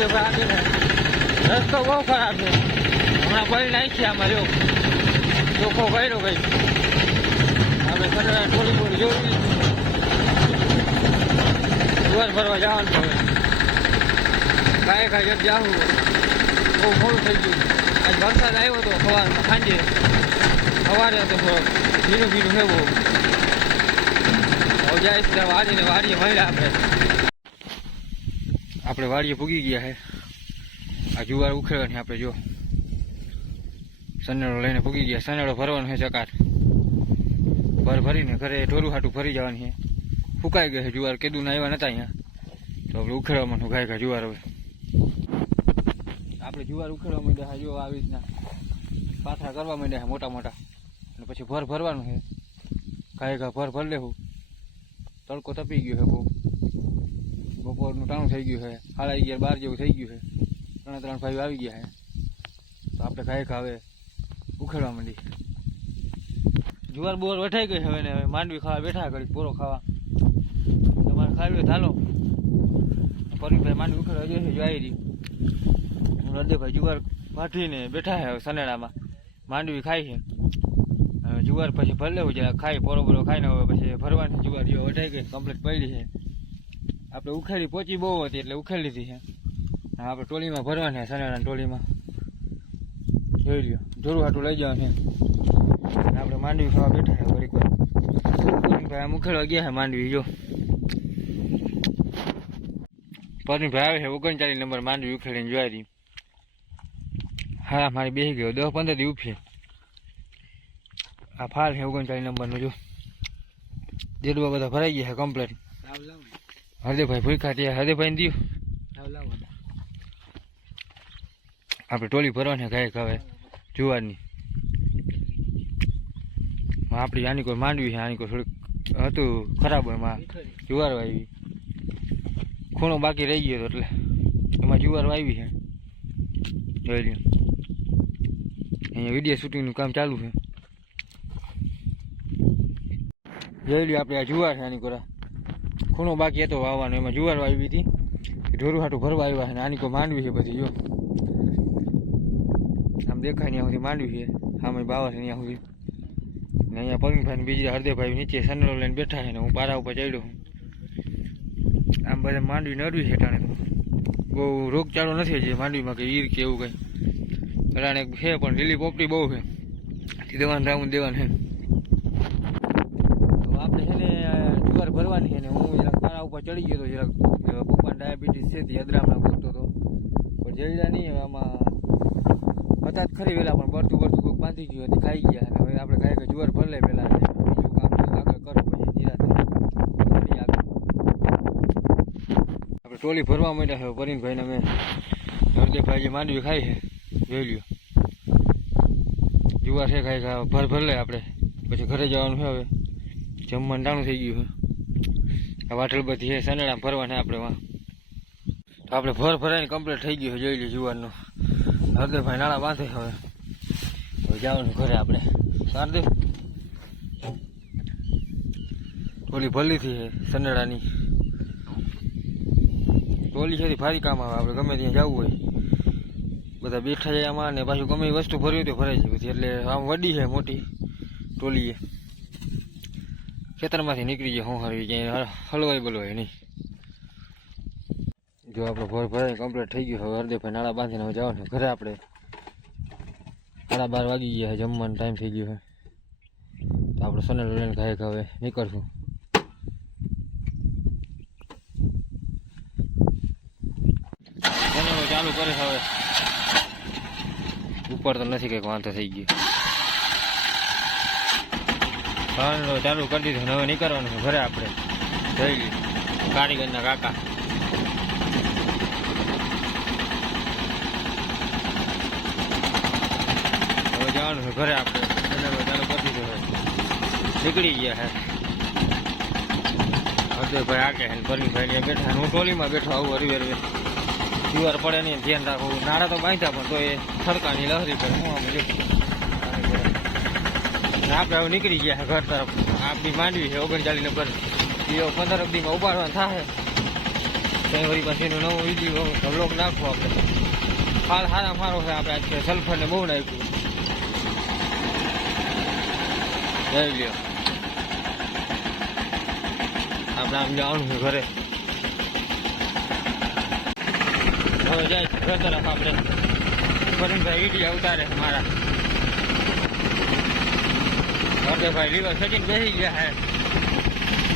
આગળ રસ્તો બહુ ખરાબ છે. હમણાં બળી નાખી આમાં જો ચોખ્ખો કર્યો ભાઈ. આપણે કટરા થોડી થોડી જોવી જુવાર ભરવા જવાનું હવે. કાંઈ જાવું બહુ મોડું થઈ ગયું. આજ વરસાદ આવ્યો હતો સવારમાં સાંજે. સવારે તો થોડોક ભીનું ભીનું છે બહુ. હવે જાય છે વાડીને વાડીએ મળ્યા આપણે વાડીએ પૂગી ગયા છે. આ જુવાર ઉખેડવાની આપણે જો સનેડો લઈને પૂગી ગયા. સનેડો ભરવાનો છે ચકાર ભરીને ઘરે ઢોરું હાટું ભરી જવાની છે. ફૂંકાઈ ગઈ છે જુવાર. કેદું ના આવ્યા નતા અહીંયા તો આપણે ઉખેડવાનું ગાય જુવાર. હવે આપણે જુવાર ઉખેડવા માંડ્યા જો આવી રીતના પાથરા કરવા માંડ્યા મોટા મોટા. અને પછી ભરવાનું છે ગાય ભર લેવું. તડકો તપી ગયો છે બહુ. બપોરનું ટાણું થઈ ગયું છે. 11:30 જેવું થઈ ગયું છે. 3 ભાઈઓ આવી ગયા છે તો આપણે ગાય હવે ઉખેડવા માંડી. જુવાર બોર વઠાઈ ગઈ હવે ને હવે માંડવી ખાવા બેઠા ઘડી પોરો ખાવા. તમારે ખાવી હોય ચાલો. પરવીનભાઈ માંડવી ઉખેડવા જશે જો આવી રહી. હું હૃદયભાઈ જુવાર પાઠવીને બેઠા છે હવે સનેડામાં. માંડવી ખાઈ છે હવે જુવાર પછી ભરી લેવું જરા ખાઈ પોરો ખાઈને હવે પછી ભરવાની. જુવાર જો વઠાઈ ગઈ કમ્પ્લીટ પડી છે. આપણે ઉખેડી પહોંચી બહુ હતી એટલે ઉખેડી લીધી છે. આપણે ટોલીમાં ભરવાની સનેડાની ટોલીમાં જોઈ લ્યો. જોરું હાટું લઈ જવાનું છે. આપણે માંડવી ખાવા બેઠા છે ઘડીક વાર. ભાઈ આમ ઉખેડવા ગયા છે માંડવી જો. પરવીનભાઈ આવે છે 39 નંબર માંડવી ઉખેડીને જોઈ રહી. હા મારી બેસી ગયો 10-15 દી ઉપશે. આ ફાલ છે 39 નંબરનું જો. દેડવા બધા ભરાઈ ગયા છે કમ્પ્લીટ. હરદેભાઈ ભૂખા ત્યાં હરદેભાઈ ને દઉં. આપણે ટોલી ભરવાની ગાય હવે જુવારની. આપણી આની કોઈ માંડવી છે. આની કોઈ થોડીક હતું ખરાબ એમાં જુવાર આવી. ખૂણો બાકી રહી ગયો એટલે એમાં જુવાર આવી છે. જોઈ લ્યો અહીંયા વિડીયો શૂટિંગનું કામ ચાલુ છે. જોઈ લ્યો આપણે આ જુવાર છે. આની કોરા ખૂણો બાકી હતો વાવવાનો એમાં જુવાર આવી હતી. ઢોરું હાટું ભરવા આવ્યા છે. આની કોઈ માંડવી છે બધી જો. આમ દેખાય ત્યાં સુધી માંડવી છે. સામે બાવા છે ત્યાં સુધી. ને અહીંયા પરવીનભાઈ બીજા હરદેભાઈ નીચે સનેડો લઈને બેઠા છે ને હું પારા ઉપર ચડ્યો છું. આમ બધા માંડવી નરવી છે ટાણે તો બહુ રોગચાળો નથી જે માંડવીમાં કે ઈર કે એવું કંઈ. અટાણે છે પણ લીલી પોપટી બહુ છે. દેવાનું રાઉન્ડ દેવાનું છે. તો આપણે છે ને જુવાર ભરવાની છે ને હું જરાક પારા ઉપર ચડી ગયો હતો. જરાક પપ્પાને ડાયાબિટીસ છે તે અદરામણા કરતો હતો પણ જઈડા નહીં. હવે આમાં હતા જ ખરી વેલા પણ બરતું કોઈક બાંધી ગયું હતી ખાઈ ગયા. અને હવે આપણે ખાઈ જુવાર ભર લે પેલા બીજું કામ આગળ કરો પછી નિરાતે આગળ. આપણે ટોલી ભરવા માંડ્યા છે પરવીનભાઈને. અમે હરદેભાઈ જે માંડવી ખાઈ છે જોઈ લ્યો. જુવાર છે ખાઈ ભર લે આપણે પછી ઘરે જવાનું છે. હવે જમવાનું ટાણું થઈ ગયું છે. વાટલ બધી છે સનેડામાં ભરવાને આપણે વાં. તો આપણે ભરાઈને કમ્પ્લીટ થઈ ગયું છે જોઈ લ્યો જુવારનું. હરદેભાઈ નાળા બાંધે હવે જવાનું ઘરે આપણે. શારદેવ ટોલી ભરલીથી છે સનેડાની. ટોલી છે ભારી કામ આવે. આપણે ગમે ત્યાં જવું હોય બધા બેઠા જાય આમાં ને પાછું ગમે વસ્તુ ભરવી તો ભરાઈ જાય બધી. એટલે આમ વડી છે મોટી ટોલી. ખેતરમાંથી નીકળી જાય હું હરવી ક્યાંય હલવાઈ બલવાય નહીં. જો આપણે ભરાઈ કમ્પ્લીટ થઈ ગયું. હવે હરદેભાઈ નાળા બાંધીને હવે જવાનું ઘરે. આપણે 12:30 વાગી ગયા. જમવાનો ટાઈમ થઈ ગયો છે તો આપણે સનેડો લઈને ગાય હવે નીકળશું. સનેડો ચાલુ કરે હવે. ઉપર તો નથી કંઈક વાંધો થઈ ગયો. સનેડો ચાલુ કરી દીધો. હવે નીકળવાનું છે ઘરે. આપણે જઈ લઈએ કારીગરના કાકા. જવાનું છે ઘરે. આપણે ચાલુ કરી દીધું છે. નીકળી ગયા છે હરદેભાઈ આગે છે. પરવીનભાઈ બેઠા. હું ટોલીમાં બેઠો આવું હરવે જુવાર પડે નહીં ધ્યાન રાખવું. નાળા તો બાંધ્યા પણ તો એ થડકાની લહેરી કરે. હું આમ જો આપણે હવે નીકળી ગયા છે ઘર તરફ. આપણી માંડવી છે 39 નંબર. 15 દીમાં ઉપાડવાનું થાય વળી પછી એનો નવો વિડીયો વ્લોગ નાખવો આપણે. ફાલ સારા મારો છે આપણે આજે સલ્ફર ને બહુ નાખ્યું. જઈ લ્યો આપણે આમ જવાનું છે ઘરે. હવે જાય ઘર તરફ આપણે. વરુણભાઈ વિડીયો ઉતારે છે મારા. ભાઈ લીવર સચિન બેસી ગયા હે.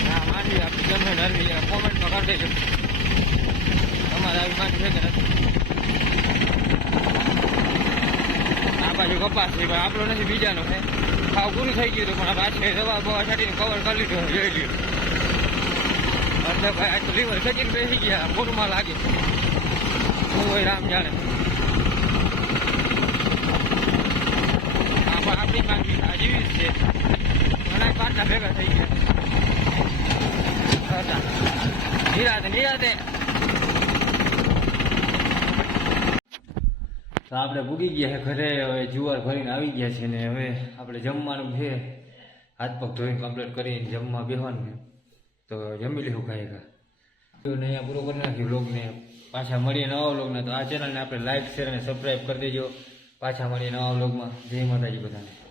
હા માંડી આપણી ગમે નરવી કોમેન્ટમાં કરી દેજો તમારે આવી માંડી છે કે નથી. આ બાજુ કપાસ છે પણ આપણો નથી બીજાનો છે. ખાવ પૂરું થઈ ગયું હતું પણ પાછળ દવા બવા છાંટીને કવર કરી લીધું જોઈ લ્યો. એટલે ભાઈ આ તો લીવર સચિન બેસી ગયા મોટમાં લાગે. હું હોય રામ જાણે. આપણી માંગી આ જેવી જ છે. ઘણા પાટલા ભેગા થઈ ગયા. નિરાતે નિરાતે તો આપણે ભૂગી ગયા છે ઘરે. હવે જુવાર ભરીને આવી ગયા છે ને હવે આપણે જમવાનું છે. હાથ પગ ધોઈને કમ્પ્લીટ કરીને જમવા બેસવાનું છે. તો જમી લેવું ખાઈ ખા. અહીંયા પૂરો કરી નાખ્યું વ્લોગને. પાછા મળીએ નવા વ્લોગને. તો આ ચેનલને આપણે લાઈક શેર અને સબસ્ક્રાઈબ કરી દેજો. પાછા મળીએ નવા વ્લોગમાં. જય માતાજી બધાને.